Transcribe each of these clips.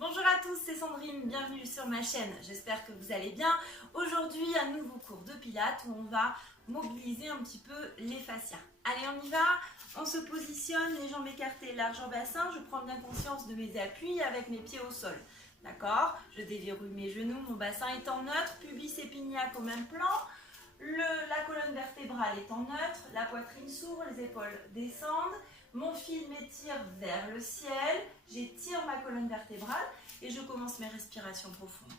Bonjour à tous, c'est Sandrine, bienvenue sur ma chaîne, j'espère que vous allez bien. Aujourd'hui, un nouveau cours de pilates où on va mobiliser un petit peu les fascias. Allez, on y va, on se positionne, les jambes écartées, large en bassin, je prends bien conscience de mes appuis avec mes pieds au sol. D'accord? Je déverrouille mes genoux, mon bassin est en neutre, pubis et pignac au même plan. La colonne vertébrale est en neutre, la poitrine s'ouvre, les épaules descendent. Mon fil m'étire vers le ciel, j'étire ma colonne vertébrale et je commence mes respirations profondes.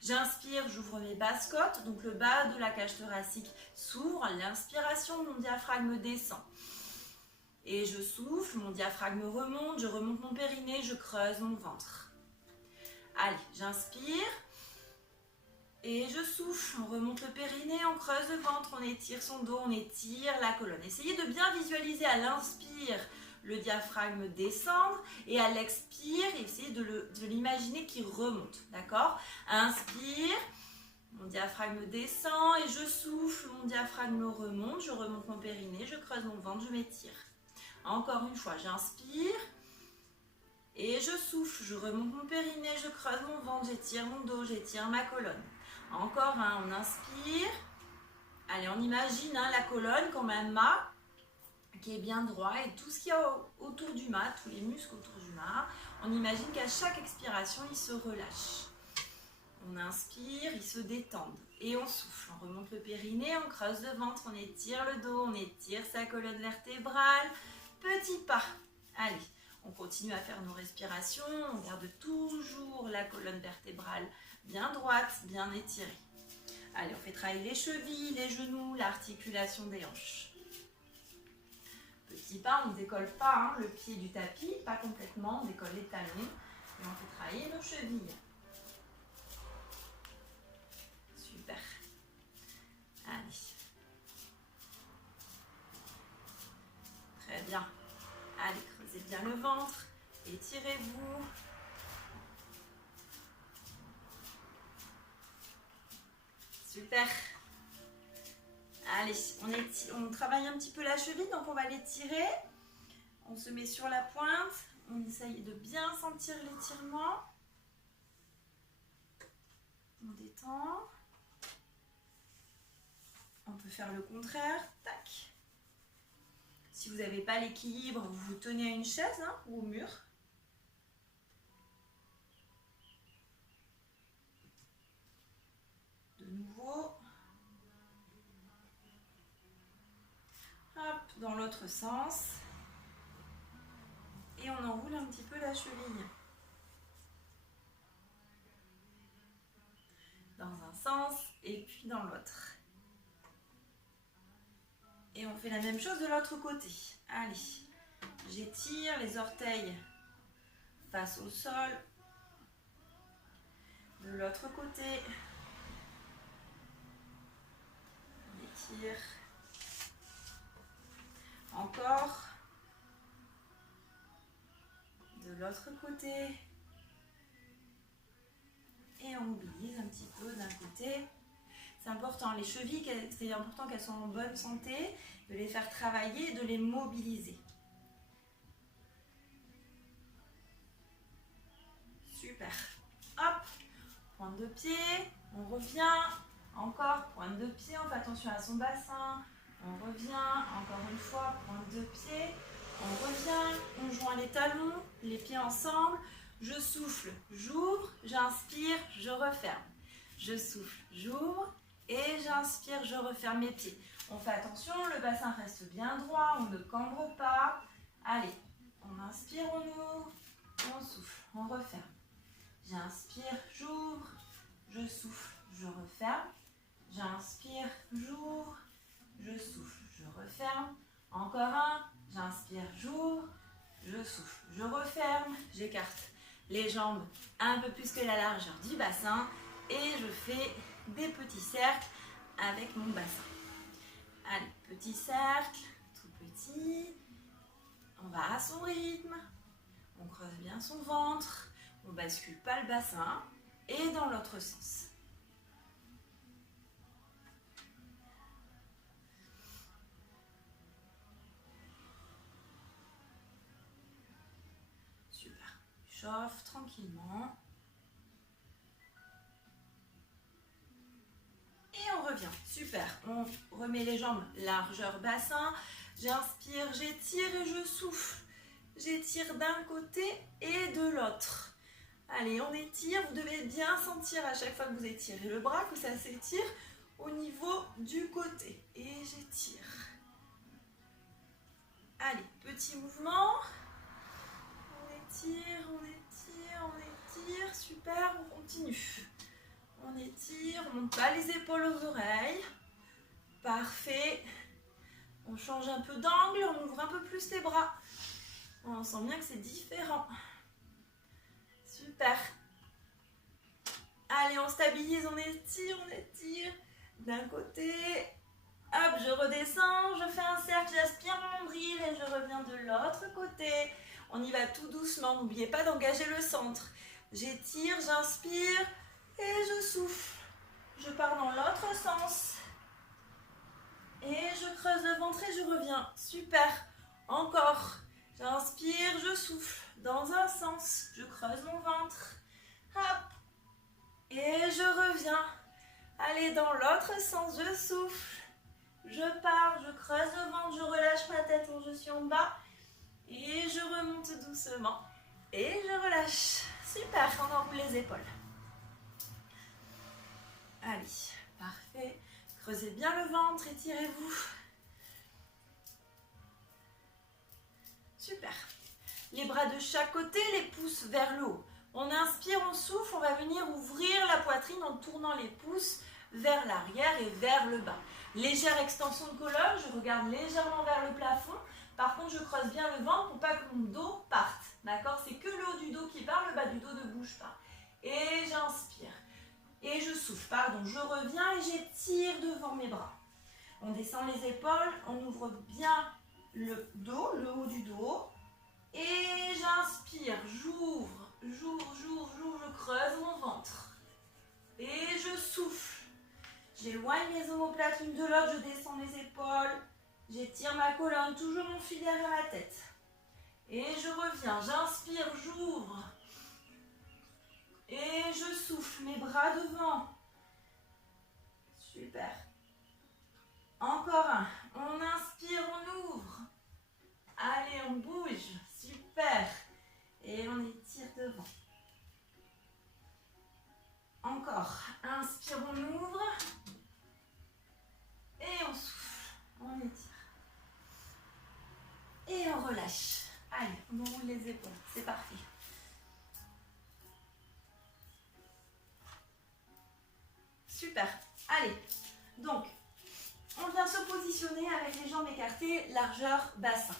J'inspire, j'ouvre mes basses côtes, donc le bas de la cage thoracique s'ouvre, l'inspiration, mon diaphragme descend. Et je souffle, mon diaphragme remonte, je remonte mon périnée, je creuse mon ventre. Allez, j'inspire et je souffle, on remonte le périnée, on creuse le ventre, on étire son dos, on étire la colonne. Essayez de bien visualiser à l'inspire le diaphragme descendre et à l'expire, essayez de l'imaginer qui remonte, d'accord? Inspire, mon diaphragme descend et je souffle, mon diaphragme remonte, je remonte mon périnée, je creuse mon ventre, je m'étire. Encore une fois, j'inspire et je souffle, je remonte mon périnée, je creuse mon ventre, j'étire mon dos, j'étire ma colonne. Encore un, on inspire. Allez, on imagine la colonne comme un mât qui est bien droit et tout ce qu'il y a autour du mât, tous les muscles autour du mât, on imagine qu'à chaque expiration, ils se relâchent. On inspire, ils se détendent et on souffle. On remonte le périnée, on creuse le ventre, on étire le dos, on étire sa colonne vertébrale. Petit pas. Allez, on continue à faire nos respirations, on garde toujours la colonne vertébrale bien droite, bien étirée. Allez, on fait travailler les chevilles, les genoux, l'articulation des hanches. Petit pas, on ne décolle pas le pied du tapis, pas complètement, on décolle les talons et on fait travailler nos chevilles. Super. Allez. Très bien. Allez, creusez bien le ventre, étirez-vous. Super. Allez, on travaille un petit peu la cheville, donc on va l'étirer. On se met sur la pointe. On essaye de bien sentir l'étirement. On détend. On peut faire le contraire. Tac. Si vous n'avez pas l'équilibre, vous vous tenez à une chaise ou au mur. De nouveau. Hop, dans l'autre sens. Et on enroule un petit peu la cheville. Dans un sens et puis dans l'autre. Et on fait la même chose de l'autre côté. Allez, j'étire les orteils face au sol. De l'autre côté. On étire. Encore. De l'autre côté. Et on mobilise un petit peu d'un côté. C'est important, les chevilles, c'est important qu'elles soient en bonne santé, de les faire travailler et de les mobiliser. Super. Hop, pointe de pied, on revient. Encore, pointe de pied, on fait attention à son bassin. On revient, encore une fois, pointe de pied. On revient, on joint les talons, les pieds ensemble. Je souffle, j'ouvre, j'inspire, je referme. Je souffle, j'ouvre et j'inspire, je referme mes pieds. On fait attention, le bassin reste bien droit, on ne cambre pas. Allez, on inspire, on ouvre, on souffle, on referme. J'inspire, j'ouvre, je souffle, je referme. J'inspire, j'ouvre, je souffle, je referme. Encore un, j'inspire, j'ouvre, je souffle, je referme. J'écarte les jambes un peu plus que la largeur du bassin et je fais des petits cercles avec mon bassin. Allez, petit cercle, tout petit. On va à son rythme. On creuse bien son ventre. On bascule pas le bassin. Et dans l'autre sens. s'échauffe tranquillement. Et on revient. Super. On remet les jambes largeur bassin. J'inspire, j'étire et je souffle. J'étire d'un côté et de l'autre. Allez, on étire. Vous devez bien sentir à chaque fois que vous étirez le bras que ça s'étire au niveau du côté. Et j'étire. Allez, petit mouvement. On étire, on étire, on étire. Super, on continue. On étire, on ne monte pas les épaules aux oreilles. Parfait. On change un peu d'angle, on ouvre un peu plus les bras. On sent bien que c'est différent. Super. Allez, on stabilise, on étire, d'un côté. Hop, je redescends, je fais un cercle, j'aspire mon nombril et je reviens de l'autre côté. On y va tout doucement, n'oubliez pas d'engager le centre. J'étire, j'inspire et je souffle. Je pars dans l'autre sens. Et je creuse le ventre et je reviens. Super. Encore. J'inspire, je souffle. Dans un sens, je creuse mon ventre. Hop. Et je reviens. Allez, dans l'autre sens, je souffle. Je pars, je creuse le ventre, je relâche ma tête quand je suis en bas. Et je remonte doucement. Et je relâche. Super, on enroule les épaules. Allez, parfait. Creusez bien le ventre, étirez-vous. Super. Les bras de chaque côté, les pouces vers le haut. On inspire, on souffle, on va venir ouvrir la poitrine en tournant les pouces vers l'arrière et vers le bas. Légère extension de colonne, je regarde légèrement vers le plafond. Par contre, je creuse bien le ventre pour pas que mon dos parte. D'accord? C'est que le haut du dos qui part, le bas du dos ne bouge pas. Et j'inspire. Et je souffle, pardon, je reviens et j'étire devant mes bras. On descend les épaules, on ouvre bien le dos, le haut du dos. Et j'inspire, j'ouvre, je creuse mon ventre. Et je souffle. J'éloigne les omoplates l'une de l'autre, je descends les épaules. J'étire ma colonne, toujours mon fil derrière la tête. Et je reviens, j'inspire, j'ouvre. Et je souffle, mes bras devant. Super. Encore un. On inspire, on ouvre. Allez, on bouge. Super. Et on étire devant. Encore. Inspire, on ouvre. Et on souffle. On étire. Et on relâche. Allez, on roule les épaules. C'est parfait. Super. Allez, donc, on vient se positionner avec les jambes écartées, largeur bassin.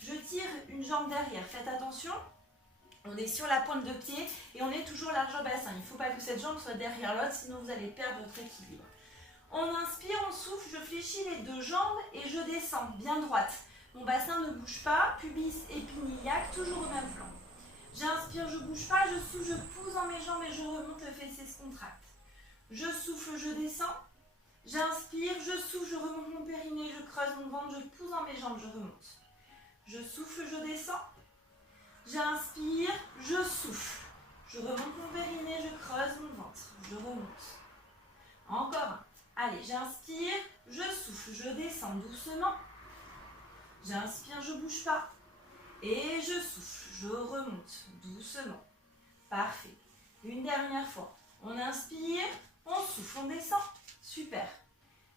Je tire une jambe derrière. Faites attention, on est sur la pointe de pied et on est toujours largeur bassin. Il ne faut pas que cette jambe soit derrière l'autre, sinon vous allez perdre votre équilibre. On inspire, on souffle, je fléchis les deux jambes et je descends bien droite. Mon bassin ne bouge pas, pubis épinillaque, toujours au même plan. J'inspire, je ne bouge pas, je souffle, je pousse dans mes jambes et je remonte, le fessier se contracte. Je souffle, je descends. J'inspire, je souffle, je remonte mon périnée, je creuse mon ventre, je pousse dans mes jambes, je remonte. Je souffle, je descends. J'inspire, je souffle. Je remonte mon périnée, je creuse mon ventre, je remonte. Encore un. Allez, j'inspire, je souffle, je descends doucement. J'inspire, je ne bouge pas. Et je souffle, je remonte doucement. Parfait. Une dernière fois. On inspire, on souffle, on descend. Super.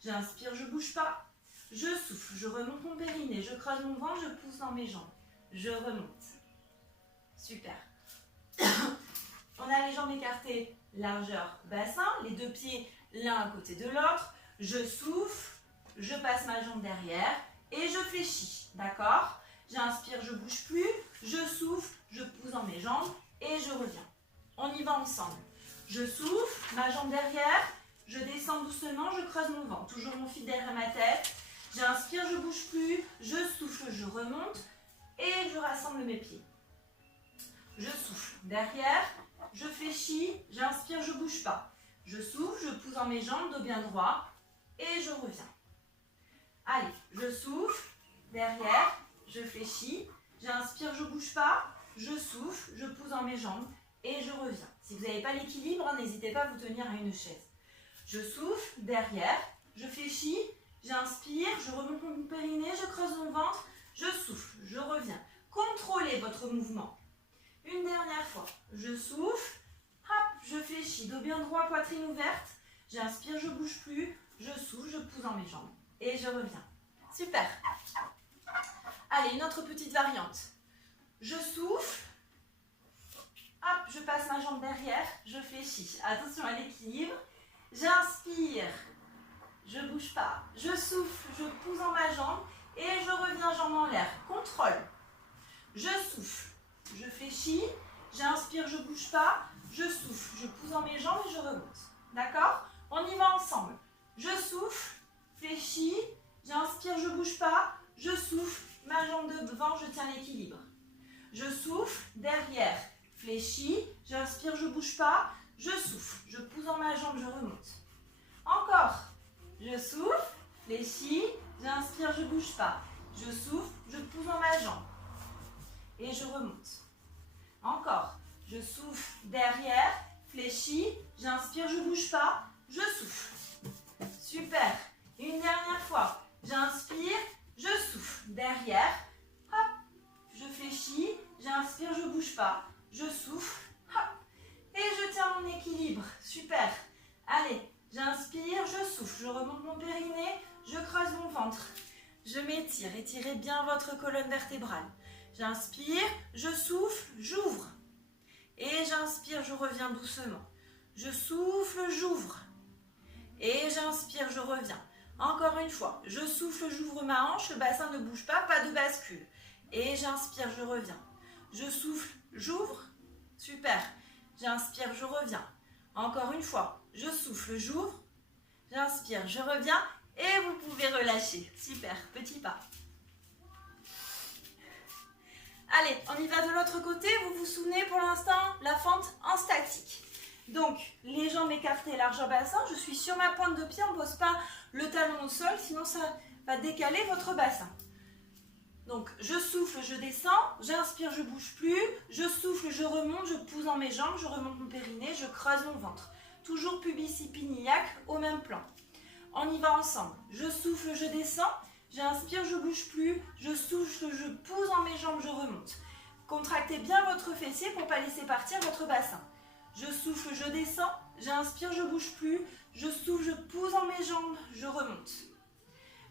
J'inspire, je ne bouge pas. Je souffle, je remonte mon périnée, je creuse mon ventre, je pousse dans mes jambes. Je remonte. Super. On a les jambes écartées, largeur bassin, les deux pieds l'un à côté de l'autre. Je souffle, je passe ma jambe derrière et je fléchis. D'accord? J'inspire, je ne bouge plus. Je souffle, je pousse dans mes jambes et je reviens. On y va ensemble. Je souffle, ma jambe derrière. Je descends doucement, je creuse mon ventre. Toujours mon fil derrière ma tête. J'inspire, je ne bouge plus. Je souffle, je remonte et je rassemble mes pieds. Je souffle derrière, je fléchis, j'inspire, je ne bouge pas. Je souffle, je pousse dans mes jambes, dos bien droit et je reviens. Allez, je souffle derrière, je fléchis, j'inspire, je ne bouge pas. je souffle, je pousse dans mes jambes et je reviens. Si vous n'avez pas l'équilibre, n'hésitez pas à vous tenir à une chaise. Je souffle, derrière, je fléchis, j'inspire, je remonte mon périnée, je creuse mon ventre, je souffle, je reviens. Contrôlez votre mouvement. Une dernière fois, je souffle, hop, je fléchis, dos bien droit, poitrine ouverte, j'inspire, je ne bouge plus, je souffle, je pousse dans mes jambes et je reviens. Super. Allez, une autre petite variante. Je souffle, hop, je passe ma jambe derrière, je fléchis. Attention à l'équilibre. J'inspire, je ne bouge pas, je souffle, je pousse dans ma jambe et je reviens jambe en l'air. Contrôle. Je souffle, je fléchis, j'inspire, je ne bouge pas, je souffle, je pousse dans mes jambes et je remonte. D'accord? On y va ensemble. Je souffle, fléchis, j'inspire, je ne bouge pas, je souffle, ma jambe devant, je tiens l'équilibre. Je souffle, derrière, fléchis, j'inspire, je ne bouge pas, je souffle, je pousse dans ma jambe, je remonte. Encore. Je souffle, fléchis, j'inspire, je ne bouge pas. Je souffle, je pousse dans ma jambe. Et je remonte. Encore. Je souffle, derrière, fléchis, j'inspire, je ne bouge pas, je souffle. Super. Une dernière fois. J'inspire, je souffle, derrière, hop, je fléchis, j'inspire, je ne bouge pas, je souffle, hop, et je tiens mon équilibre. Super. Allez, j'inspire, je souffle, je remonte mon périnée, je creuse mon ventre. Je m'étire, étirez bien votre colonne vertébrale. J'inspire, je souffle, j'ouvre. Et j'inspire, je reviens doucement. Je souffle, j'ouvre. Et j'inspire, je reviens. Encore une fois, je souffle, j'ouvre ma hanche, le bassin ne bouge pas, pas de bascule. Et j'inspire, je reviens. Je souffle, j'ouvre. Super. J'inspire, je reviens. Encore une fois, je souffle, j'ouvre. J'inspire, je reviens. Et vous pouvez relâcher. Super. Petit pas. Allez, on y va de l'autre côté. Vous vous souvenez pour l'instant, la fente en statique. Donc, les jambes écartées, largeur bassin. Je suis sur ma pointe de pied. On ne pose pas le talon au sol, sinon ça va décaler votre bassin. Donc, je souffle, je descends. J'inspire, je ne bouge plus. Je souffle, je remonte. Je pousse dans mes jambes. Je remonte mon périnée. Je creuse mon ventre. Toujours pubis iliaque au même plan. On y va ensemble. Je souffle, je descends. J'inspire, je ne bouge plus. Je souffle, je pousse dans mes jambes, je remonte. Contractez bien votre fessier pour ne pas laisser partir votre bassin. Je souffle, je descends. J'inspire, je ne bouge plus. Je souffle, je pousse dans mes jambes, je remonte.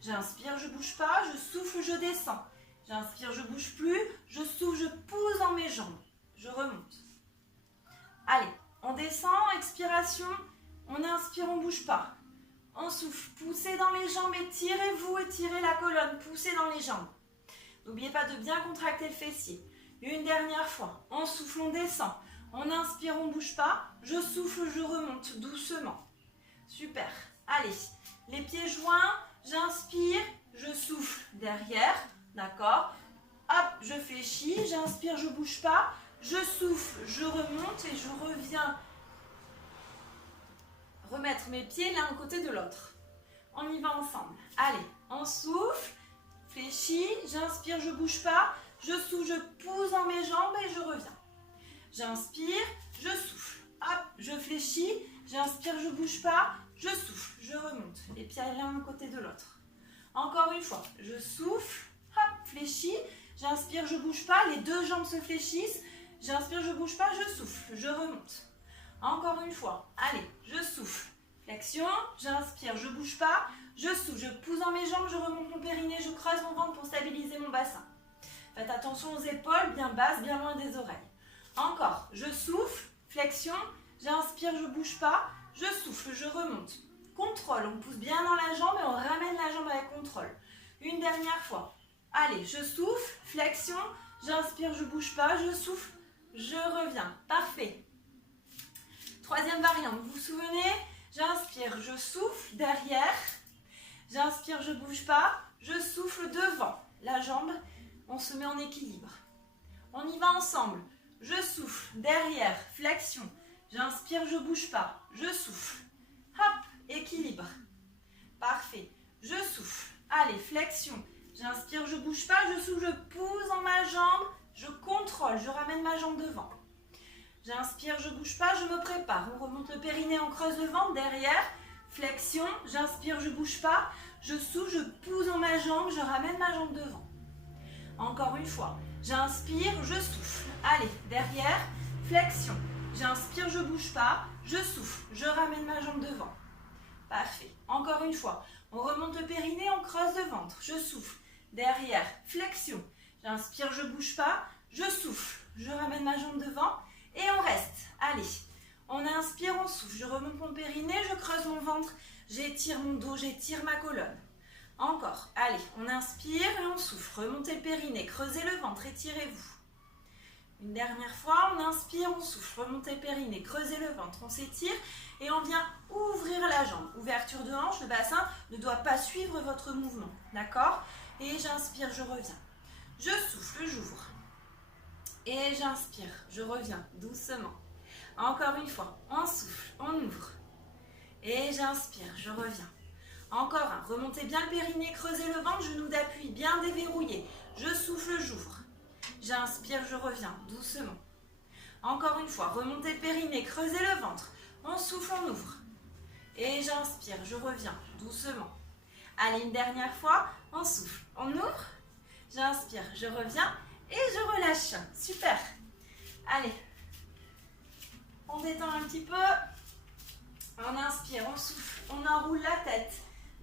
J'inspire, je ne bouge pas. Je souffle, je descends. J'inspire, je ne bouge plus. Je souffle, je pousse dans mes jambes, je remonte. Allez, on descend, expiration. On inspire, on ne bouge pas. On souffle, poussez dans les jambes, étirez-vous, étirez la colonne, poussez dans les jambes. N'oubliez pas de bien contracter le fessier. Une dernière fois, on souffle, on descend. On inspire, on ne bouge pas. Je souffle, je remonte doucement. Super. Allez, les pieds joints, j'inspire, je souffle derrière, d'accord. Hop, je fléchis, j'inspire, je ne bouge pas. Je souffle, je remonte et je reviens remettre mes pieds l'un à côté de l'autre. On y va ensemble. Allez, on souffle, fléchis, j'inspire, je ne bouge pas. Je souffle, je pousse dans mes jambes et je reviens. J'inspire, je souffle. Hop, je fléchis, j'inspire, je ne bouge pas. Je souffle, je remonte. Les pieds l'un à côté de l'autre. Encore une fois, je souffle, hop, fléchis, j'inspire, je ne bouge pas. Les deux jambes se fléchissent. J'inspire, je ne bouge pas, je souffle, je remonte. Encore une fois, allez, je souffle, flexion, j'inspire, je ne bouge pas, je souffle, je pousse dans mes jambes, je remonte mon périnée, je creuse mon ventre pour stabiliser mon bassin. Faites attention aux épaules, bien basses, bien loin des oreilles. Encore, je souffle, flexion, j'inspire, je ne bouge pas, je souffle, je remonte. Contrôle, on pousse bien dans la jambe et on ramène la jambe avec contrôle. Une dernière fois. Allez, je souffle, flexion, j'inspire, je ne bouge pas, je souffle, je reviens. Parfait. Troisième variante, vous vous souvenez? J'inspire, je souffle derrière. J'inspire, je ne bouge pas. Je souffle devant. La jambe, on se met en équilibre. On y va ensemble. Je souffle derrière, flexion. J'inspire, je ne bouge pas. Je souffle. Hop, équilibre. Parfait. Je souffle. Allez, flexion. J'inspire, je ne bouge pas. Je souffle, je pousse dans ma jambe. je contrôle, je ramène ma jambe devant. J'inspire, je ne bouge pas, je me prépare. On remonte le périnée, on creuse le ventre, derrière, flexion, j'inspire, je ne bouge pas, je souffle, je pousse dans ma jambe, je ramène ma jambe devant. Encore une fois, j'inspire, je souffle. Allez, derrière, flexion. J'inspire, je ne bouge pas, je souffle, je ramène ma jambe devant. Parfait. Encore une fois, on remonte le périnée, on creuse le ventre, je souffle. Derrière, flexion. J'inspire, je ne bouge pas, je souffle, je ramène ma jambe devant et on reste. Allez, on inspire, on souffle, je remonte mon périnée, je creuse mon ventre, j'étire mon dos, j'étire ma colonne. Encore, allez, on inspire et on souffle, remontez le périnée, creusez le ventre, étirez-vous. Une dernière fois, on inspire, on souffle, remontez le périnée, creusez le ventre, on s'étire et on vient ouvrir la jambe. Ouverture de hanche, le bassin ne doit pas suivre votre mouvement, d'accord? Et j'inspire, je reviens. Je souffle, j'ouvre. Et j'inspire, je reviens doucement. Encore une fois, on souffle, on ouvre. Et j'inspire, je reviens. Encore un, remontez bien le périnée, creusez le ventre, genoux d'appui bien déverrouillés. Je souffle, j'ouvre. J'inspire, je reviens doucement. Encore une fois, remontez le périnée, creusez le ventre. On souffle, on ouvre. Et j'inspire, je reviens doucement. Allez, une dernière fois, on souffle, on ouvre. J'inspire, je reviens et je relâche. Super. Allez, on détend un petit peu. On inspire, on souffle, on enroule la tête.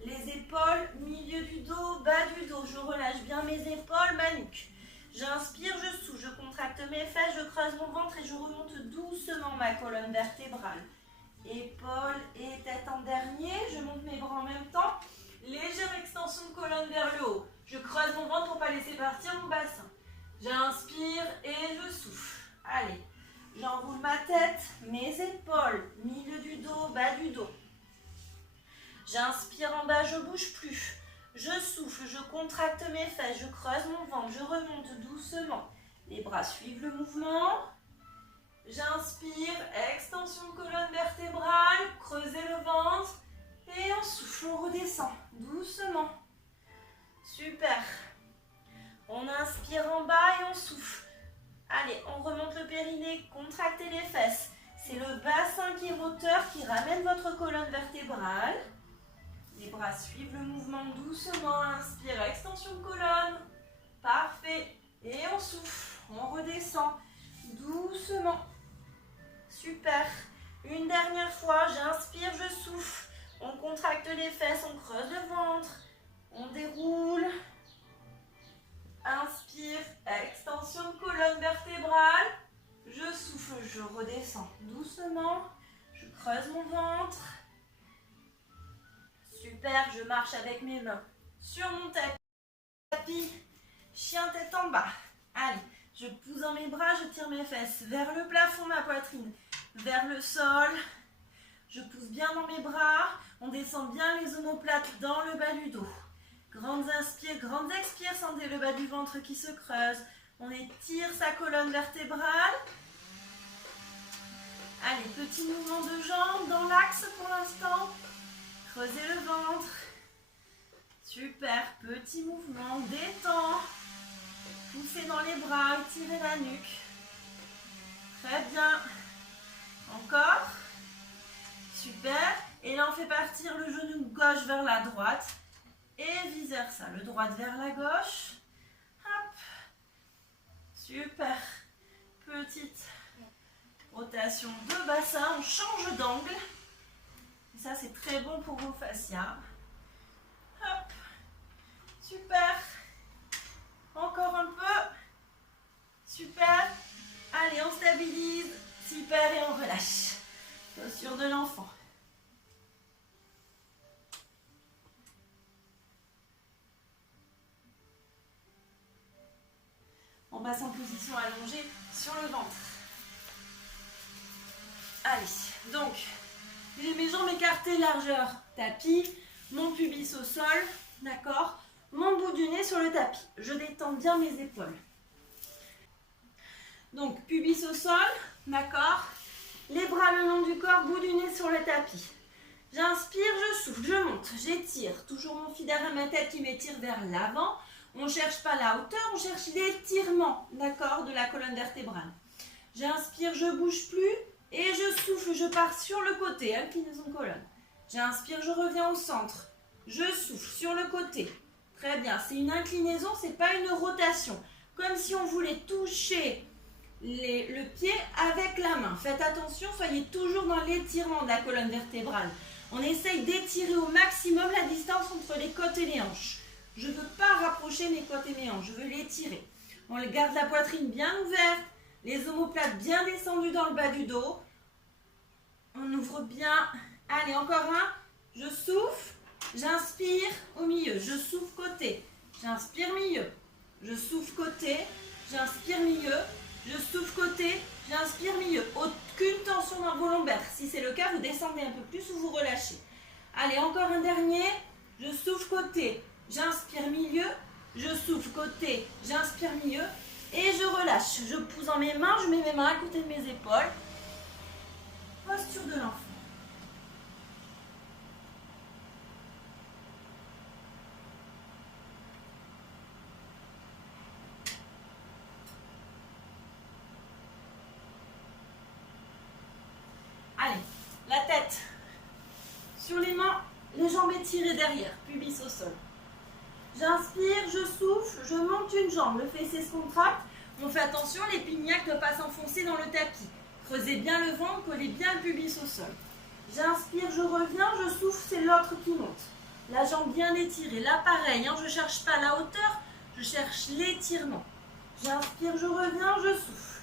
Les épaules, milieu du dos, bas du dos. Je relâche bien mes épaules, ma nuque. J'inspire, je souffle, je contracte mes fesses, je creuse mon ventre et je remonte doucement ma colonne vertébrale. Épaules et tête en dernier. Je monte mes bras en même temps. Légère extension de colonne vers le haut. Je creuse mon ventre pour ne pas laisser partir mon bassin. J'inspire et je souffle. Allez, j'enroule ma tête, mes épaules, milieu du dos, bas du dos. J'inspire en bas, je ne bouge plus. Je souffle, je contracte mes fesses, je creuse mon ventre, je remonte doucement. Les bras suivent le mouvement. J'inspire, extension de colonne vertébrale, creusez le ventre. Et on souffle, on redescend doucement. Super. On inspire en bas et on souffle. Allez, on remonte le périnée, contractez les fesses. C'est le bassin qui est moteur, qui ramène votre colonne vertébrale. Les bras suivent le mouvement doucement. Inspire, extension de colonne. Parfait. Et on souffle, on redescend doucement. Super. Une dernière fois, j'inspire, je souffle. On contracte les fesses, on creuse le ventre. On déroule. Inspire, extension de colonne vertébrale. Je souffle, je redescends doucement. Je creuse mon ventre. Super, je marche avec mes mains sur mon tapis. Chien tête en bas. Allez, je pousse dans mes bras, je tire mes fesses vers le plafond, ma poitrine, vers le sol. Je pousse bien dans mes bras. On descend bien les omoplates dans le bas du dos. Grandes inspires, grandes expires, sentez le bas du ventre qui se creuse. On étire sa colonne vertébrale. Allez, petit mouvement de jambes dans l'axe pour l'instant. Creusez le ventre. Super, petit mouvement, détend. Poussez dans les bras, étirez la nuque. Très bien. Encore. Super. Et là, on fait partir le genou gauche vers la droite. Et vice versa, le droit vers la gauche. Hop. Super. Petite rotation de bassin. On change d'angle. Ça, c'est très bon pour vos fascias. Hop. Super. Encore un peu. Super. Allez, on stabilise. Super, et on relâche. Posture de l'enfant. On passe en position allongée sur le ventre. Allez, donc, j'ai mes jambes écartées, largeur tapis, mon pubis au sol, d'accord, mon bout du nez sur le tapis. Je détends bien mes épaules. Donc, pubis au sol, d'accord, les bras le long du corps, bout du nez sur le tapis. J'inspire, je souffle, je monte, j'étire. Toujours mon fil derrière ma tête qui m'étire vers l'avant. On ne cherche pas la hauteur, on cherche l'étirement, d'accord, de la colonne vertébrale. J'inspire, je ne bouge plus et je souffle, je pars sur le côté, inclinaison de colonne. J'inspire, je reviens au centre. Je souffle sur le côté. Très bien, c'est une inclinaison, ce n'est pas une rotation. Comme si on voulait toucher le pied avec la main. Faites attention, soyez toujours dans l'étirement de la colonne vertébrale. On essaye d'étirer au maximum la distance entre les côtes et les hanches. Je ne veux pas rapprocher mes côtes et mes hanches, je veux l'étirer. On garde la poitrine bien ouverte, les omoplates bien descendues dans le bas du dos. On ouvre bien. Allez, encore un. Je souffle, j'inspire au milieu, je souffle côté, j'inspire milieu, je souffle côté, j'inspire milieu, je souffle côté, j'inspire milieu. Aucune tension dans vos lombaires. Si c'est le cas, vous descendez un peu plus ou vous relâchez. Allez, encore un dernier. Je souffle côté, j'inspire milieu, je souffle côté, j'inspire milieu et je relâche. Je pousse dans mes mains, je mets mes mains à côté de mes épaules. Posture de l'enfant. Allez, la tête sur les mains, les jambes étirées derrière, pubis au sol. J'inspire, je souffle, je monte une jambe, le fessier se contracte. On fait attention, l'épignac ne doit pas s'enfoncer dans le tapis. Creusez bien le ventre, collez bien le pubis au sol. J'inspire, je reviens, je souffle, c'est l'autre qui monte. La jambe bien étirée. Là, pareil, je ne cherche pas la hauteur, je cherche l'étirement. J'inspire, je reviens, je souffle.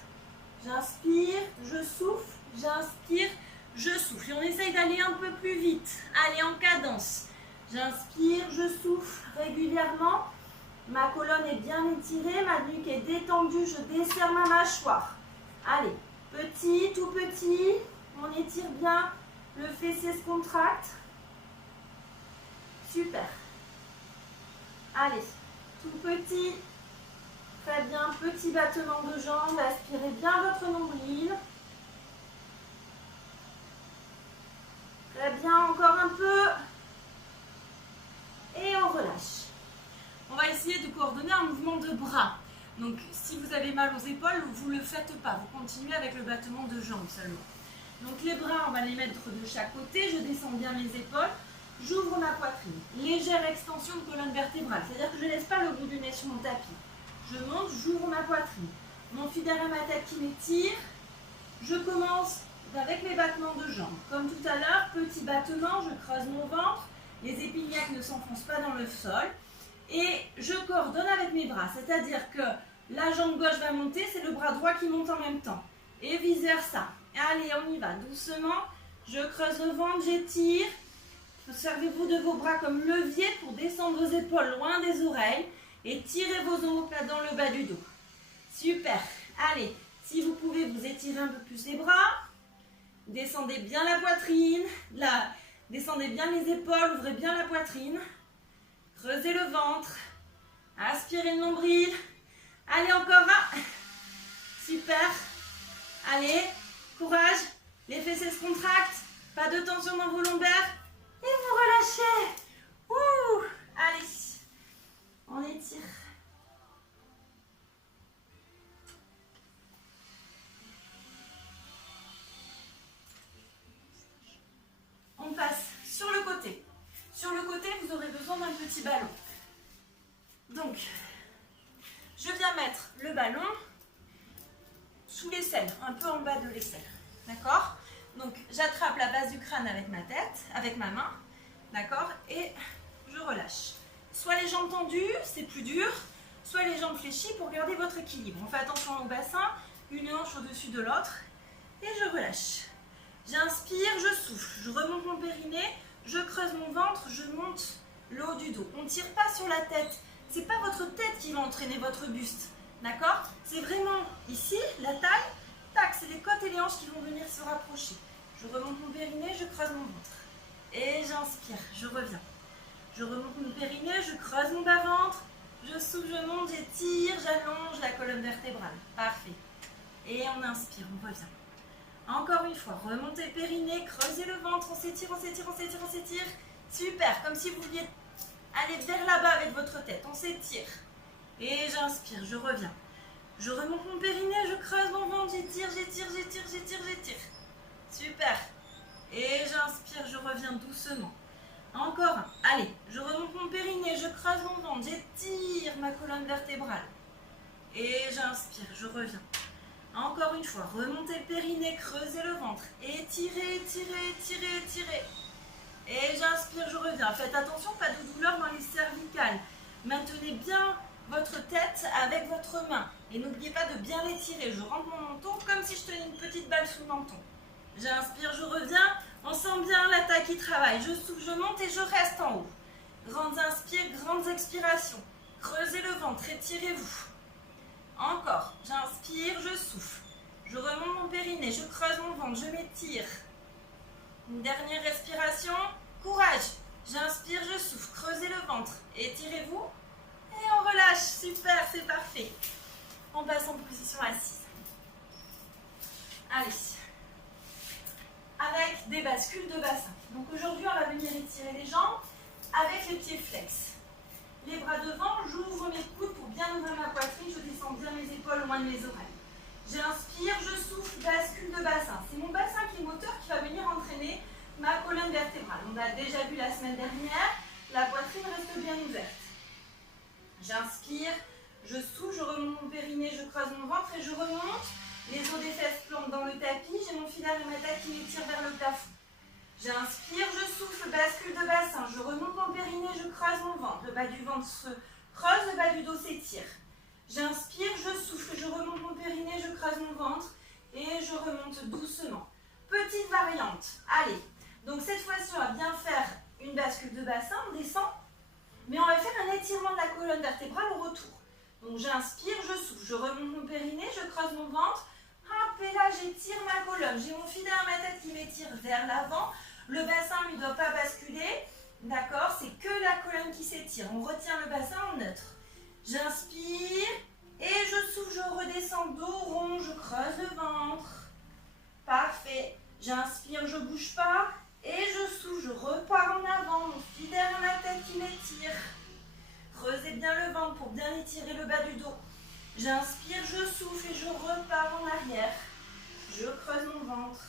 J'inspire, je souffle, j'inspire, je souffle. Et on essaye d'aller un peu plus vite. Allez, en cadence. J'inspire, je souffle régulièrement. Ma colonne est bien étirée, ma nuque est détendue, je desserre ma mâchoire. Allez, petit, tout petit, on étire bien, le fessier se contracte. Super. Allez, tout petit, très bien, petit battement de jambes, aspirez bien votre nombril. Très bien, encore un peu. Et on relâche. On va essayer de coordonner un mouvement de bras. Donc, si vous avez mal aux épaules, vous ne le faites pas. Vous continuez avec le battement de jambes seulement. Donc, les bras, on va les mettre de chaque côté. Je descends bien mes épaules. J'ouvre ma poitrine. Légère extension de colonne vertébrale. C'est-à-dire que je ne laisse pas le bout du nez sur mon tapis. Je monte, j'ouvre ma poitrine. Mon fil derrière ma tête qui m'étire. Je commence avec mes battements de jambes. Comme tout à l'heure, petit battement, je creuse mon ventre. Les épignacs ne s'enfoncent pas dans le sol. Et je coordonne avec mes bras. C'est-à-dire que la jambe gauche va monter, c'est le bras droit qui monte en même temps. Et vice versa. Allez, on y va. Doucement, je creuse le ventre, j'étire. Servez-vous de vos bras comme levier pour descendre vos épaules loin des oreilles. Et tirez vos omoplates dans le bas du dos. Super. Allez, si vous pouvez, vous étirez un peu plus les bras. Descendez bien la poitrine. Descendez bien les épaules, ouvrez bien la poitrine. Creusez le ventre. Aspirez le nombril. Allez, encore un. Super. Allez, courage. Les fessiers se contractent. Pas de tension dans vos lombaires. Et vous relâchez. Ouh. Allez. On étire. On passe sur le côté. Sur le côté, vous aurez besoin d'un petit ballon. Donc, je viens mettre le ballon sous l'aisselle, un peu en bas de l'aisselle. D'accord? Donc, j'attrape la base du crâne avec ma tête, avec ma main. D'accord? Et je relâche. Soit les jambes tendues, c'est plus dur, soit les jambes fléchies pour garder votre équilibre. On fait attention au bassin, une hanche au-dessus de l'autre. Et je relâche. J'inspire, je souffle, je remonte mon périnée, je creuse mon ventre, je monte le haut du dos. On ne tire pas sur la tête. Ce n'est pas votre tête qui va entraîner votre buste. D'accord? C'est vraiment ici, la taille. Tac, c'est les côtes et les hanches qui vont venir se rapprocher. Je remonte mon périnée, je creuse mon ventre. Et j'inspire, je reviens. Je remonte mon périnée, je creuse mon bas-ventre. Je souffle, je monte, j'étire, j'allonge la colonne vertébrale. Parfait. Et on inspire, on revient. Encore une fois, remontez le périnée, creusez le ventre, on s'étire, on s'étire, on s'étire, on s'étire. Super, comme si vous vouliez aller vers là-bas avec votre tête. On s'étire. Et j'inspire, je reviens. Je remonte mon périnée, je creuse mon ventre, j'étire, j'étire, j'étire, j'étire, j'étire. Super. Et j'inspire, je reviens doucement. Encore un. Allez, je remonte mon périnée, je creuse mon ventre, j'étire ma colonne vertébrale. Et j'inspire, je reviens. Encore une fois, remontez le périnée, creusez le ventre. Étirez, étirez, étirez, étirez. Et j'inspire, je reviens. Faites attention, pas de douleur dans les cervicales. Maintenez bien votre tête avec votre main. Et n'oubliez pas de bien l'étirer. Je rentre mon menton comme si je tenais une petite balle sous le menton. J'inspire, je reviens. On sent bien la taille qui travaille. Je souffle, je monte et je reste en haut. Grandes inspires, grandes expirations. Creusez le ventre, étirez-vous. Encore. J'inspire, je souffle. Je remonte mon périnée, je creuse mon ventre, je m'étire. Une dernière respiration. Courage. J'inspire, je souffle. Creusez le ventre. Étirez-vous. Et on relâche. Super, c'est parfait. On passe en position assise. Allez. Avec des bascules de bassin. Donc aujourd'hui, on va venir étirer les jambes avec les pieds flex. Les bras devant, j'ouvre mes coudes pour bien ouvrir ma poitrine. Je descends bien mes épaules loin de mes oreilles. J'inspire, je souffle, bascule de bassin. C'est mon bassin qui est moteur qui va venir entraîner ma colonne vertébrale. On a déjà vu la semaine dernière, la poitrine reste bien ouverte. J'inspire, je souffle, je remonte mon périnée, je creuse mon ventre et je remonte. Les os des fesses plantent dans le tapis, j'ai mon filaire et ma tête qui m'étire vers le plafond. J'inspire, je souffle, bascule de bassin, je remonte mon périnée, je creuse mon ventre. Le bas du ventre se creuse, le bas du dos s'étire. J'inspire, je souffle, je remonte mon périnée, je creuse mon ventre et je remonte doucement. Petite variante. Allez, donc cette fois-ci, on va bien faire une bascule de bassin, on descend, mais on va faire un étirement de la colonne vertébrale au retour. Donc j'inspire, je souffle, je remonte mon périnée, je creuse mon ventre. Hop, et là, j'étire ma colonne. J'ai mon filet à ma tête qui m'étire vers l'avant. Le bassin, lui, ne doit pas basculer. D'accord? C'est que la colonne qui s'étire. On retient le bassin en neutre. J'inspire et je souffle, je redescends dos rond, je creuse le ventre. Parfait. J'inspire, je ne bouge pas et je souffle, je repars en avant. Mon filet à ma tête qui m'étire. Creusez bien le ventre pour bien étirer le bas du dos. J'inspire, je souffle et je repars en arrière. Je creuse mon ventre.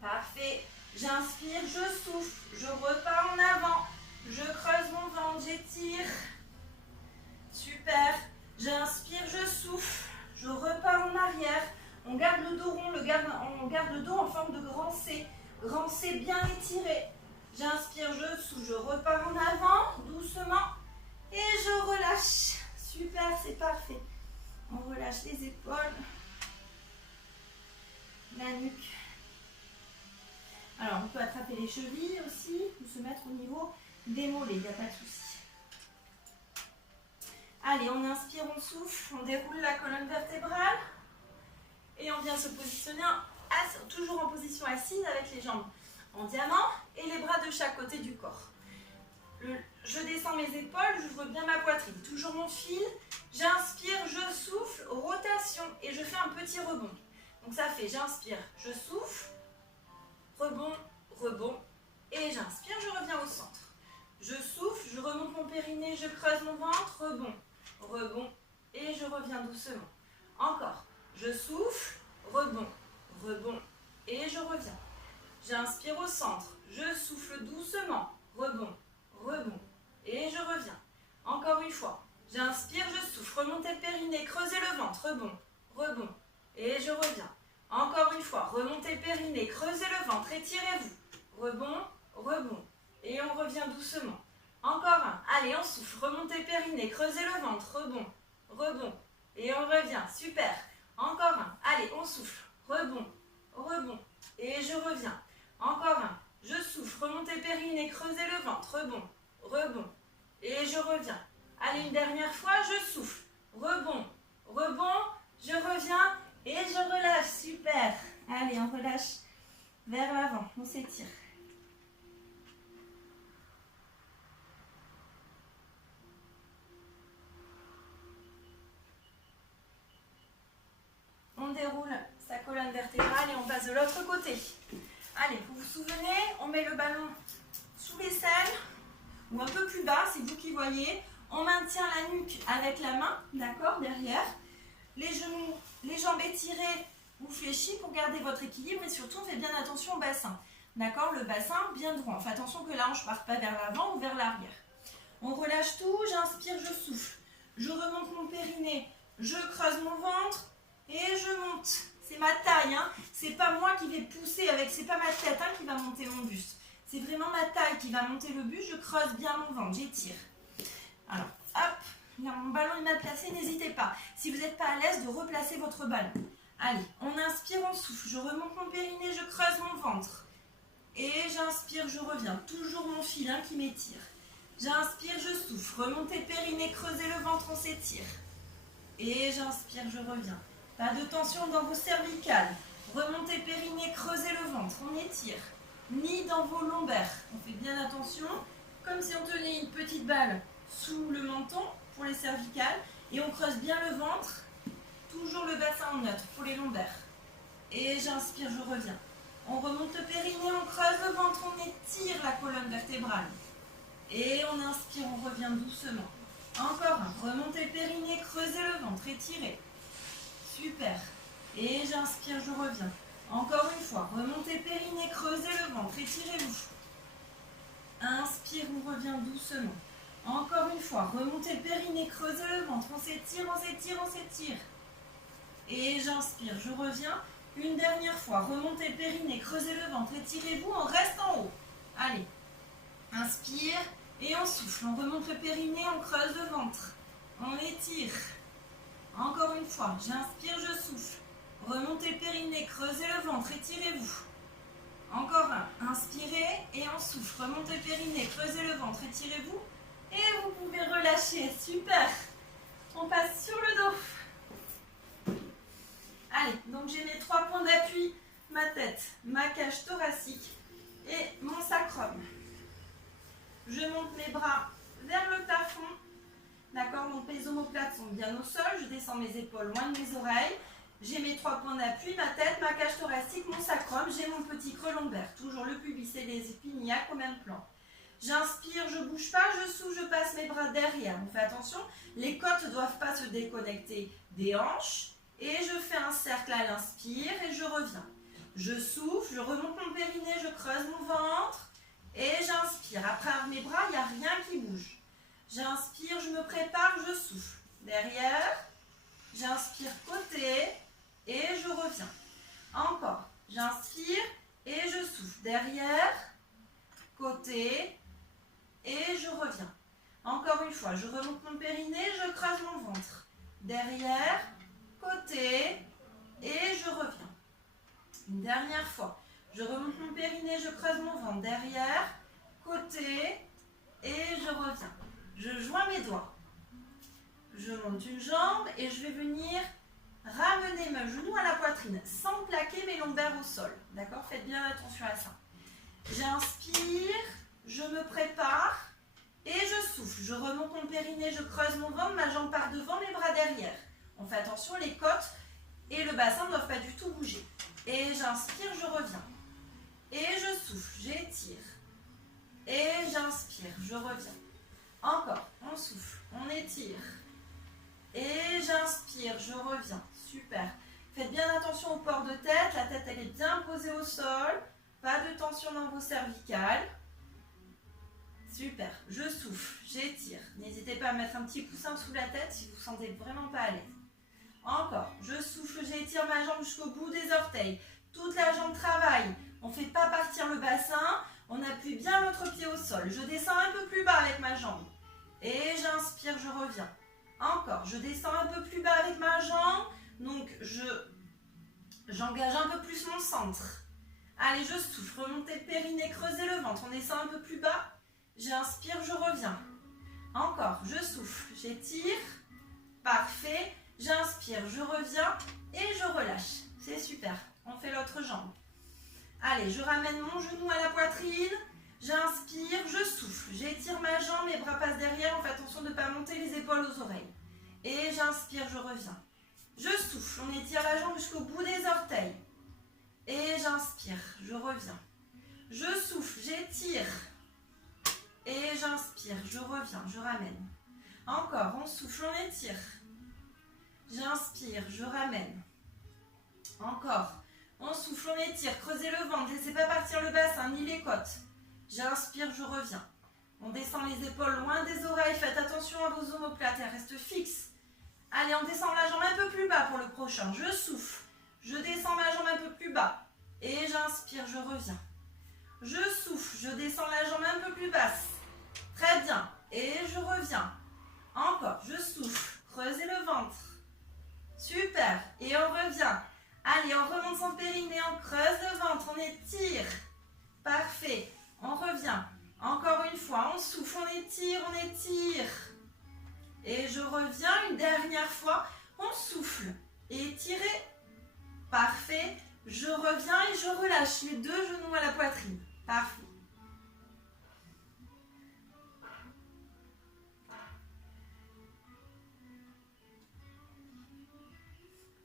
Parfait. J'inspire, je souffle, je repars en avant. Je creuse mon ventre, j'étire. Super. J'inspire, je souffle, je repars en arrière. On garde le dos rond, on garde le dos en forme de grand C. Grand C bien étiré. J'inspire, je souffle, je repars en avant, doucement. Et je relâche. Super, c'est parfait. On relâche les épaules, la nuque. Alors, on peut attraper les chevilles aussi, ou se mettre au niveau des mollets, il n'y a pas de souci. Allez, on inspire, on souffle, on déroule la colonne vertébrale. Et on vient se positionner toujours en position assise avec les jambes en diamant et les bras de chaque côté du corps. Je descends mes épaules, j'ouvre bien ma poitrine. Toujours mon fil. J'inspire, je souffle, rotation et je fais un petit rebond. Donc ça fait j'inspire, je souffle, rebond, rebond et j'inspire, je reviens au centre. Je souffle, je remonte mon périnée, je creuse mon ventre, rebond, rebond et je reviens doucement. Encore, je souffle, rebond, rebond et je reviens. J'inspire au centre, je souffle doucement, rebond, rebond et je reviens. Encore une fois, j'inspire, je souffle, remontez le périnée, creusez le ventre, rebond, rebond et je reviens. Encore une fois, remontez le périnée, creusez le ventre, étirez-vous, rebond, rebond et on revient doucement. Encore un, allez on souffle, remontez le périnée, creusez le ventre, rebond, rebond et on revient, super. Encore un, allez on souffle, rebond, rebond et je reviens. Encore un, je souffle, remontez le périnée, creusez le ventre, rebond, rebond et je reviens. Allez, une dernière fois, je souffle, rebond, rebond, je reviens et je relâche, super. Allez, on relâche vers l'avant, on s'étire. On déroule sa colonne vertébrale et on passe de l'autre côté. Allez, vous vous souvenez, on met le ballon sous l'aisselle ou un peu plus bas, c'est vous qui voyez. On maintient la nuque avec la main, d'accord, derrière. Les genoux, les jambes étirées ou fléchies pour garder votre équilibre et surtout, on fait bien attention au bassin. D'accord, le bassin bien droit. On fait attention que la hanche ne parte pas vers l'avant ou vers l'arrière. On relâche tout, j'inspire, je souffle. Je remonte mon périnée, je creuse mon ventre et je monte. C'est ma taille, hein. C'est pas moi qui vais pousser avec, c'est pas ma tête hein, qui va monter mon buste. C'est vraiment ma taille qui va monter le buste, je creuse bien mon ventre, j'étire. Alors, hop, là, mon ballon est mal placé, n'hésitez pas. Si vous n'êtes pas à l'aise, de replacer votre ballon. Allez, on inspire, on souffle. Je remonte mon périnée, je creuse mon ventre. Et j'inspire, je reviens. Toujours mon fil hein, qui m'étire. J'inspire, je souffle. Remontez périnée, creusez le ventre, on s'étire. Et j'inspire, je reviens. Pas de tension dans vos cervicales. Remontez périnée, creusez le ventre, on étire. Ni dans vos lombaires. On fait bien attention, comme si on tenait une petite balle sous le menton pour les cervicales. Et on creuse bien le ventre. Toujours le bassin en neutre pour les lombaires. Et j'inspire, je reviens. On remonte le périnée, on creuse le ventre, on étire la colonne vertébrale. Et on inspire, on revient doucement. Encore un. Remontez le périnée, creusez le ventre, étirez. Super. Et j'inspire, je reviens. Encore une fois. Remontez le périnée, creusez le ventre, étirez-vous. Inspire, on revient doucement. Encore une fois. Remontez le périnée, creusez le ventre. On s'étire, on s'étire, on s'étire. Et j'inspire, je reviens. Une dernière fois. Remontez le périnée, creusez le ventre, étirez-vous, on reste en haut. Allez. Inspire et on souffle. On remonte le périnée, on creuse le ventre. On étire. Encore une fois. J'inspire, je souffle. Remontez le périnée, creusez le ventre, étirez-vous. Encore un. Inspirez et on souffle. Remontez le périnée, creusez le ventre, étirez-vous. Et vous pouvez relâcher. Super. On passe sur le dos. Allez, donc j'ai mes 3 points d'appui. Ma tête, ma cage thoracique et mon sacrum. Je monte mes bras vers le plafond. D'accord, donc mes omoplates sont bien au sol. Je descends mes épaules loin de mes oreilles. J'ai mes 3 points d'appui, ma tête, ma cage thoracique, mon sacrum. J'ai mon petit creux lombaire. Toujours le pubis et les épiniaques au même plan. J'inspire, je ne bouge pas, je souffle, je passe mes bras derrière. On fait attention, les côtes ne doivent pas se déconnecter des hanches. Et je fais un cercle à l'inspire et je reviens. Je souffle, je remonte mon périnée, je creuse mon ventre. Et j'inspire. Après mes bras, il n'y a rien qui bouge. J'inspire, je me prépare, je souffle. Derrière, j'inspire côté et je reviens. Encore. J'inspire et je souffle. Derrière, côté et je reviens. Encore une fois, je remonte mon périnée, je creuse mon ventre. Derrière, côté et je reviens. Une dernière fois. Je remonte mon périnée, je creuse mon ventre. Derrière, côté et je reviens. Je joins mes doigts. Je monte une jambe et je vais venir ramener mes genoux à la poitrine sans plaquer mes lombaires au sol. D'accord? Faites bien attention à ça. J'inspire, je me prépare et je souffle. Je remonte mon périnée, je creuse mon ventre, ma jambe part devant, mes bras derrière. On fait attention, les côtes et le bassin ne doivent pas du tout bouger. Et j'inspire, je reviens. Et je souffle, j'étire. Et j'inspire, je reviens. Encore, on souffle, on étire. Et j'inspire, je reviens. Super. Faites bien attention au port de tête. La tête, elle est bien posée au sol. Pas de tension dans vos cervicales. Super. Je souffle, j'étire. N'hésitez pas à mettre un petit coussin sous la tête si vous ne vous sentez vraiment pas à l'aise. Encore. Je souffle, j'étire ma jambe jusqu'au bout des orteils. Toute la jambe travaille. On ne fait pas partir le bassin. On appuie bien l'autre pied au sol. Je descends un peu plus bas avec ma jambe. Et j'inspire, je reviens. Encore. Je descends un peu plus bas avec ma jambe. Donc, j'engage un peu plus mon centre. Allez, je souffle. Remontez le périnée, creusez le ventre. On descend un peu plus bas. J'inspire, je reviens. Encore. Je souffle. J'étire. Parfait. J'inspire, je reviens et je relâche. C'est super. On fait l'autre jambe. Allez, je ramène mon genou à la poitrine. J'inspire, je souffle. J'étire ma jambe, mes bras passent derrière. On fait attention de ne pas monter les épaules aux oreilles. Et j'inspire, je reviens. Je souffle, on étire la jambe jusqu'au bout des orteils. Et j'inspire, je reviens. Je souffle, j'étire. Et j'inspire, je reviens, je ramène. Encore, on souffle, on étire. J'inspire, je ramène. Encore, on souffle, on étire. Creusez le ventre, laissez pas partir le bassin ni les côtes. J'inspire, je reviens. On descend les épaules loin des oreilles. Faites attention à vos omoplates, elles restent fixes. Allez, on descend la jambe un peu plus bas pour le prochain. Je souffle. Je descends ma jambe un peu plus bas. Et j'inspire, je reviens. Je souffle. Je descends la jambe un peu plus basse. Très bien. Et je reviens. Encore. Je souffle. Creusez le ventre. Super. Et on revient. Allez, on remonte son périnée. On creuse le ventre. On étire. Parfait. On revient. Encore une fois. On souffle. On étire. On étire. Et je reviens une dernière fois. On souffle. Étirez. Parfait. Je reviens et je relâche les deux genoux à la poitrine. Parfait.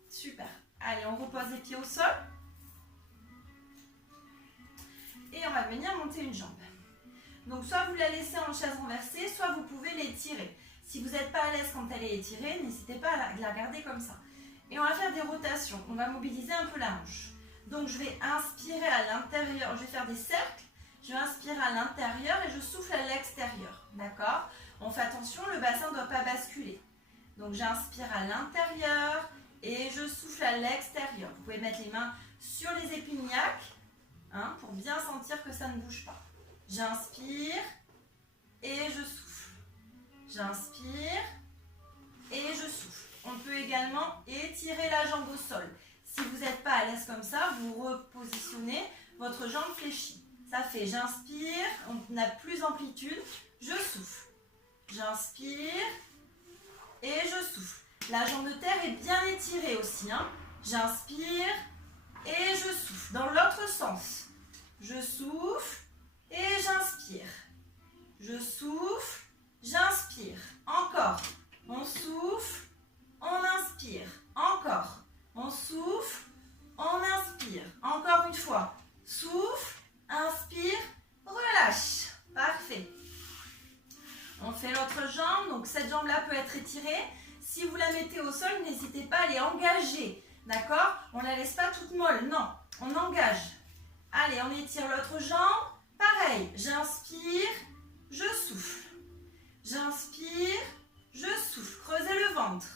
Super. Allez, on repose les pieds au sol. Et on va venir monter une jambe. Donc, soit vous la laissez en chaise renversée, soit vous pouvez l'étirer. Si vous n'êtes pas à l'aise quand elle est étirée, n'hésitez pas à la garder comme ça. Et on va faire des rotations. On va mobiliser un peu la hanche. Donc, je vais inspirer à l'intérieur. Je vais faire des cercles. Je vais inspirer à l'intérieur et je souffle à l'extérieur. D'accord? On fait attention, le bassin ne doit pas basculer. Donc, j'inspire à l'intérieur et je souffle à l'extérieur. Vous pouvez mettre les mains sur les épignacs pour bien sentir que ça ne bouge pas. J'inspire et je souffle. J'inspire et je souffle. On peut également étirer la jambe au sol. Si vous n'êtes pas à l'aise comme ça, vous repositionnez votre jambe fléchie. Ça fait j'inspire, on a plus d'amplitude, je souffle. J'inspire et je souffle. La jambe de terre est bien étirée aussi. J'inspire et je souffle. Dans l'autre sens, je souffle et j'inspire. Je souffle, j'inspire. Encore. On souffle, on inspire. Encore. On souffle, on inspire. Encore une fois. Souffle, inspire, relâche. Parfait. On fait l'autre jambe. Donc cette jambe-là peut être étirée. Si vous la mettez au sol, n'hésitez pas à les engager. D'accord? On ne la laisse pas toute molle. Non, on engage. Allez, on étire l'autre jambe. Pareil, j'inspire, je souffle. J'inspire, je souffle. Creusez le ventre.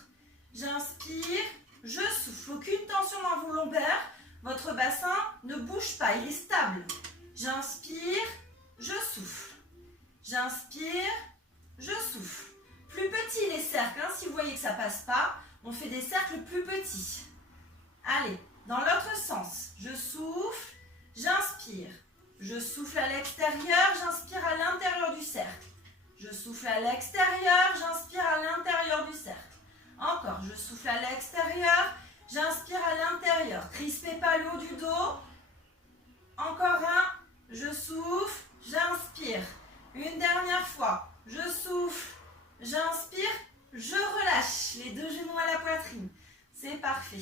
J'inspire, je souffle. Aucune tension dans vos lombaires. Votre bassin ne bouge pas, il est stable. J'inspire, je souffle. J'inspire, je souffle. Plus petits les cercles, si vous voyez que ça ne passe pas, on fait des cercles plus petits. Allez, dans l'autre sens, je souffle, j'inspire. Je souffle à l'extérieur, j'inspire à l'intérieur du cercle. Je souffle à l'extérieur, j'inspire à l'intérieur du cercle. Encore, je souffle à l'extérieur, j'inspire à l'intérieur. Crispez pas le haut du dos. Encore un, je souffle, j'inspire. Une dernière fois, je souffle, j'inspire, je relâche. Les deux genoux à la poitrine. C'est parfait.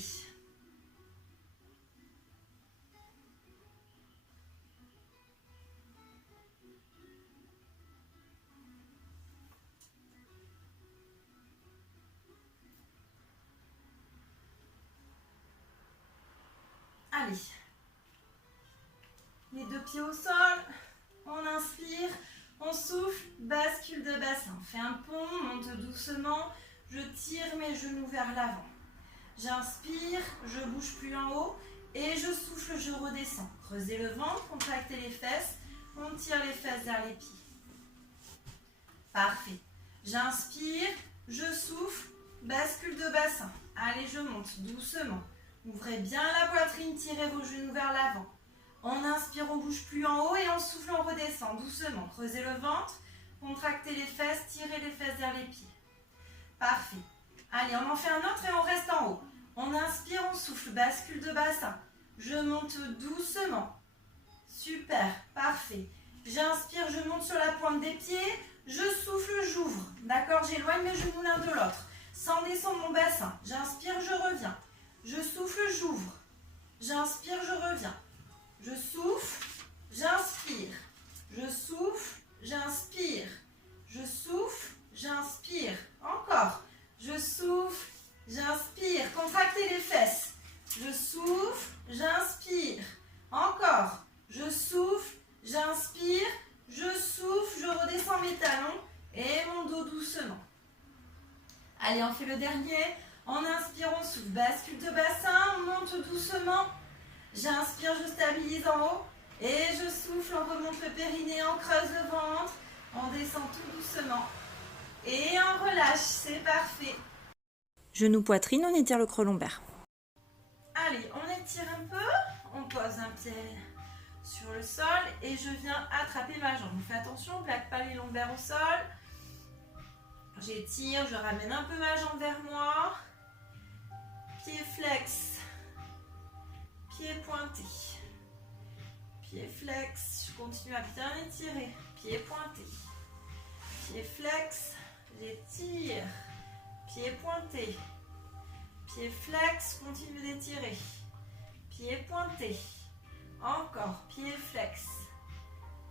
Allez, les deux pieds au sol, on inspire, on souffle, bascule de bassin. On fait un pont, on monte doucement, je tire mes genoux vers l'avant. J'inspire, je bouge plus en haut et je souffle, je redescends. Creusez le ventre, contractez les fesses, on tire les fesses vers les pieds. Parfait. J'inspire, je souffle, bascule de bassin. Allez, je monte doucement. Ouvrez bien la poitrine, tirez vos genoux vers l'avant. On inspire, on bouge plus en haut et on souffle, on redescend doucement. Creusez le ventre, contractez les fesses, tirez les fesses vers les pieds. Parfait. Allez, on en fait un autre et on reste en haut. On inspire, on souffle, bascule de bassin. Je monte doucement. Super, parfait. J'inspire, je monte sur la pointe des pieds. Je souffle, j'ouvre. D'accord, j'éloigne mes genoux l'un de l'autre. Sans descendre mon bassin. J'inspire, je reviens. Je souffle, j'ouvre. J'inspire, je reviens. Je souffle, j'inspire. Je souffle, j'inspire. Je souffle, j'inspire. fait le dernier. En inspirant, on souffle, bascule de bassin, on monte doucement. J'inspire, je stabilise en haut. Et je souffle, on remonte le périnée, on creuse le ventre. On descend tout doucement. Et on relâche, c'est parfait. Genou poitrine, on étire le creux lombaire. Allez, on étire un peu. On pose un pied sur le sol et je viens attraper ma jambe. Fais attention, on ne plaque pas les lombaires au sol. J'étire, je ramène un peu ma jambe vers moi. Pied flex. Pied pointé. Pied flex. Je continue à bien étirer. Pied pointé. Pied flex. J'étire. Pied pointé. Pied flex. Continue d'étirer. Pied pointé. Encore. Pied flex.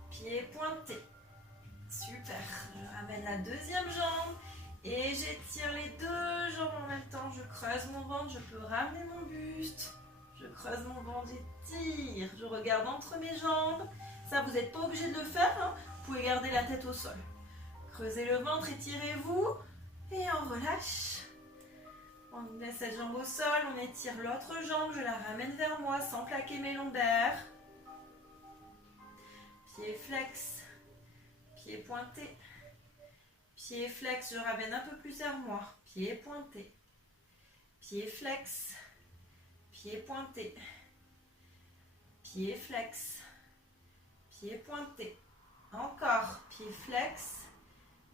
Pied pointé. Super. Je ramène la deuxième jambe. Et j'étire les deux jambes en même temps. Je creuse mon ventre. Je peux ramener mon buste. Je creuse mon ventre. J'étire. Je regarde entre mes jambes. Ça, vous n'êtes pas obligé de le faire. Hein. Vous pouvez garder la tête au sol. Creusez le ventre. Étirez-vous. Et on relâche. On met cette jambe au sol. On étire l'autre jambe. Je la ramène vers moi sans plaquer mes lombaires. Pied flex. Pied pointé. Pied flex, je ramène un peu plus vers moi. Pied pointé. Pied flex. Pied pointé. Pied flex. Pied pointé. Encore. Pied flex.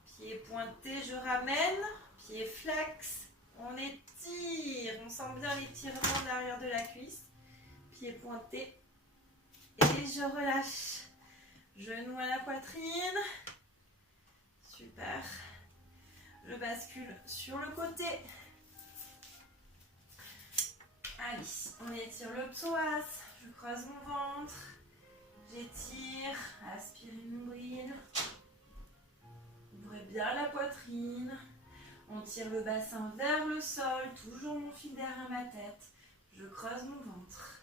Pied pointé, je ramène. Pied flex. On étire. On sent bien l'étirement de l'arrière de la cuisse. Pied pointé. Et je relâche. Genou à la poitrine. Super. Je bascule sur le côté. Allez, on étire le psoas. Je creuse mon ventre. J'étire. Aspire le nombril. Ouvrez bien la poitrine. On tire le bassin vers le sol. Toujours mon fil derrière ma tête. Je creuse mon ventre.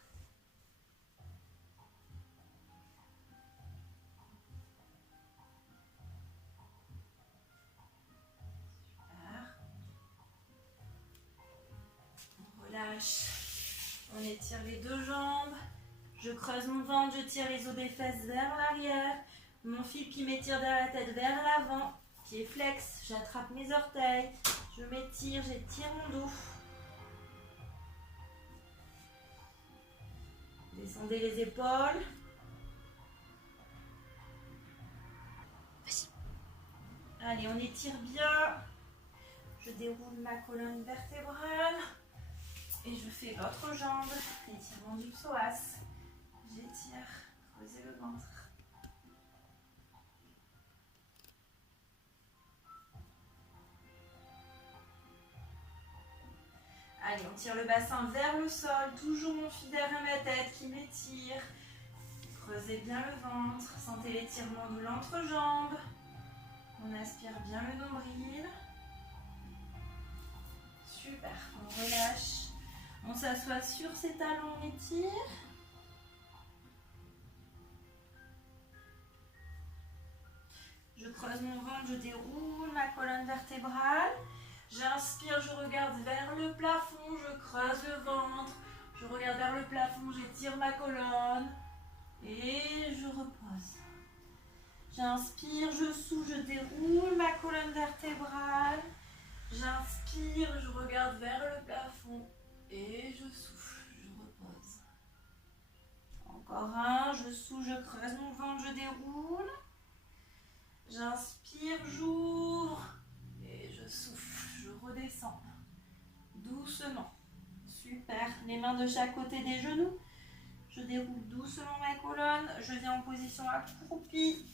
On étire les deux jambes. Je creuse mon ventre, je tire les os des fesses vers l'arrière. Mon fil qui m'étire derrière la tête vers l'avant. Pied flex, j'attrape mes orteils. Je m'étire, j'étire mon dos. Descendez les épaules. Allez, on étire bien. Je déroule ma colonne vertébrale. Et je fais l'autre jambe, étirement du psoas. J'étire, creusez le ventre. Allez, on tire le bassin vers le sol. Toujours mon fil derrière ma tête qui m'étire. Creusez bien le ventre. Sentez l'étirement de l'entrejambe. On aspire bien le nombril. Super, on relâche. On s'assoit sur ses talons, on étire. Je creuse mon ventre, je déroule ma colonne vertébrale. J'inspire, je regarde vers le plafond, je creuse le ventre. Je regarde vers le plafond, j'étire ma colonne. Et je repose. J'inspire, je souffle, je déroule ma colonne vertébrale. J'inspire, je regarde vers le plafond. Et je souffle, je repose. Encore un, je souffle, je creuse mon ventre, je déroule. J'inspire, j'ouvre. Et je souffle, je redescends. Doucement. Super. Les mains de chaque côté des genoux. Je déroule doucement ma colonne. Je viens en position accroupie.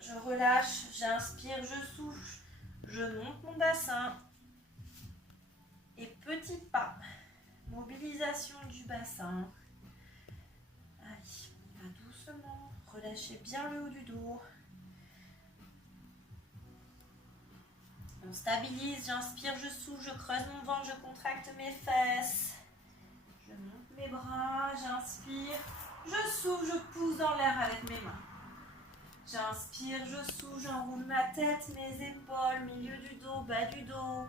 Je relâche, j'inspire, je souffle. Je monte mon bassin. Et petit pas, mobilisation du bassin. Allez, on va doucement. Relâchez bien le haut du dos. On stabilise, j'inspire, je souffle, je creuse mon ventre, je contracte mes fesses. Je monte mes bras, j'inspire, je souffle, je pousse dans l'air avec mes mains. J'inspire, je souffle, j'enroule ma tête, mes épaules, milieu du dos, bas du dos.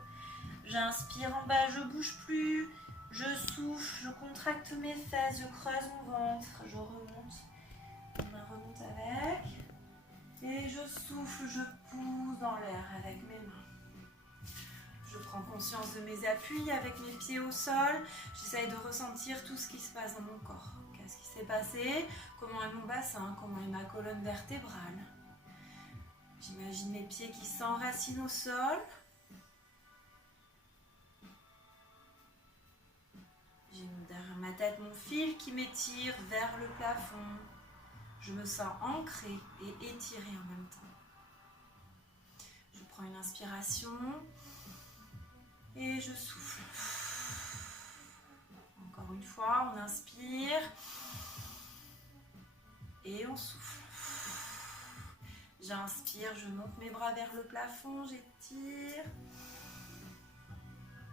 J'inspire en bas, je bouge plus. Je souffle, je contracte mes fesses, je creuse mon ventre. Je remonte. On remonte avec. Et je souffle, je pousse dans l'air avec mes mains. Je prends conscience de mes appuis avec mes pieds au sol. J'essaye de ressentir tout ce qui se passe dans mon corps. Qu'est-ce qui s'est passé? Comment est mon bassin? Comment est ma colonne vertébrale? J'imagine mes pieds qui s'enracinent au sol. J'ai derrière ma tête mon fil qui m'étire vers le plafond. Je me sens ancrée et étirée en même temps. Je prends une inspiration et je souffle. Encore une fois, on inspire et on souffle. J'inspire, je monte mes bras vers le plafond, j'étire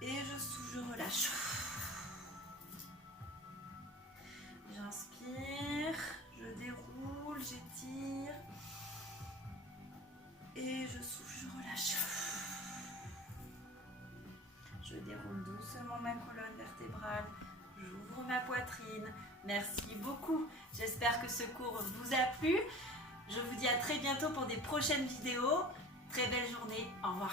et je souffle, je relâche. J'inspire, je déroule, j'étire et je souffle, je relâche. Je déroule doucement ma colonne vertébrale, j'ouvre ma poitrine. Merci beaucoup, j'espère que ce cours vous a plu. Je vous dis à très bientôt pour des prochaines vidéos. Très belle journée, au revoir.